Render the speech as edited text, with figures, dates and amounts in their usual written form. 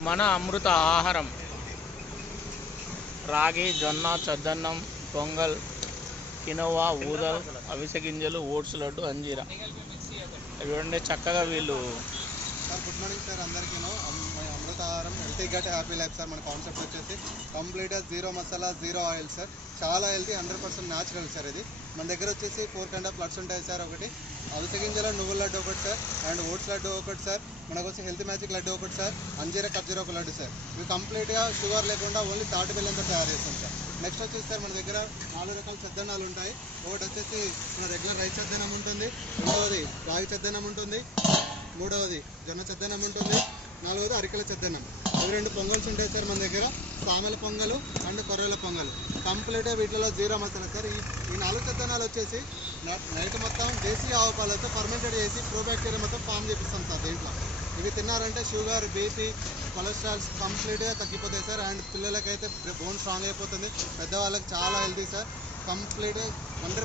మన అమృత ఆహారం రాగి, జొన్న, చద్దన్నం, పొంగల్, కినోవా, ఊదల్, అవిసె గింజలు, ఓట్స్ లడ్డు, అంజీరా. చూడండి చక్కగా వీళ్ళు. సార్ గుడ్ మార్నింగ్ సార్ అందరికీ. అమృత ఆహారం healthy gut happy life sir. మన కాన్సెప్ట్ వచ్చేసి కంప్లీట్గా zero masala, zero oil sir. చాలా హెల్తీ, 100% న్యాచురల్ సార్. ఇది మన దగ్గర వచ్చేసి 4 కైండ్ ఆఫ్ లడ్స్ ఉంటాయి సార్. ఒకటి అవిసె గింజల నువ్వుల లడ్డు ఒకటి సార్, అండ్ ఓట్స్ లడ్డు ఒకటి సార్, మనకు వచ్చి హెల్తీ మ్యాజిక్ లడ్డు ఒకటి సార్, అంజీరా ఖర్జూరా ఒక లడ్డు సార్. ఇవి కంప్లీట్గా షుగర్ లేకుండా ఓన్లీ తాటి బెల్లంతో తయారు చేస్తాం సార్. నెక్స్ట్ వచ్చేసి సార్ మన దగ్గర 4 రకాల చద్దన్నాలు ఉంటాయి. ఒకటి వచ్చేసి మన రెగ్యులర్ రైస్ చద్దన్నం ఉంటుంది, రెండవది రాగి చద్దన్నం ఉంటుంది, మూడవది జొన్న చద్దన్నం ఉంటుంది, నాలుగవది అరికెల చద్దన్నం. అవి 2 పొంగల్స్ ఉంటాయి సార్ మన దగ్గర, సామెల పొంగలు అండ్ కొర్రెల పొంగలు. కంప్లీట్గా వీటిలో జీరో మసాలా సార్. ఈ 4 చద్దనాలు వచ్చేసి నైట్ మొత్తం దేశీ ఆవు పాలతో ఫర్మెంటెడ్ చేసి ప్రోబ్యాక్టీరియా మొత్తం ఫామ్ చేపిస్తాం సార్ దీంట్లో. ఇవి తిన్నారంటే షుగర్, బీపీ, కొలెస్ట్రాల్స్ కంప్లీట్గా తగ్గిపోతాయి సార్. అండ్ పిల్లలకైతే బోన్ స్ట్రాంగ్ అయిపోతుంది, పెద్దవాళ్ళకి చాలా హెల్తీ సార్. కంప్లీట్గా 100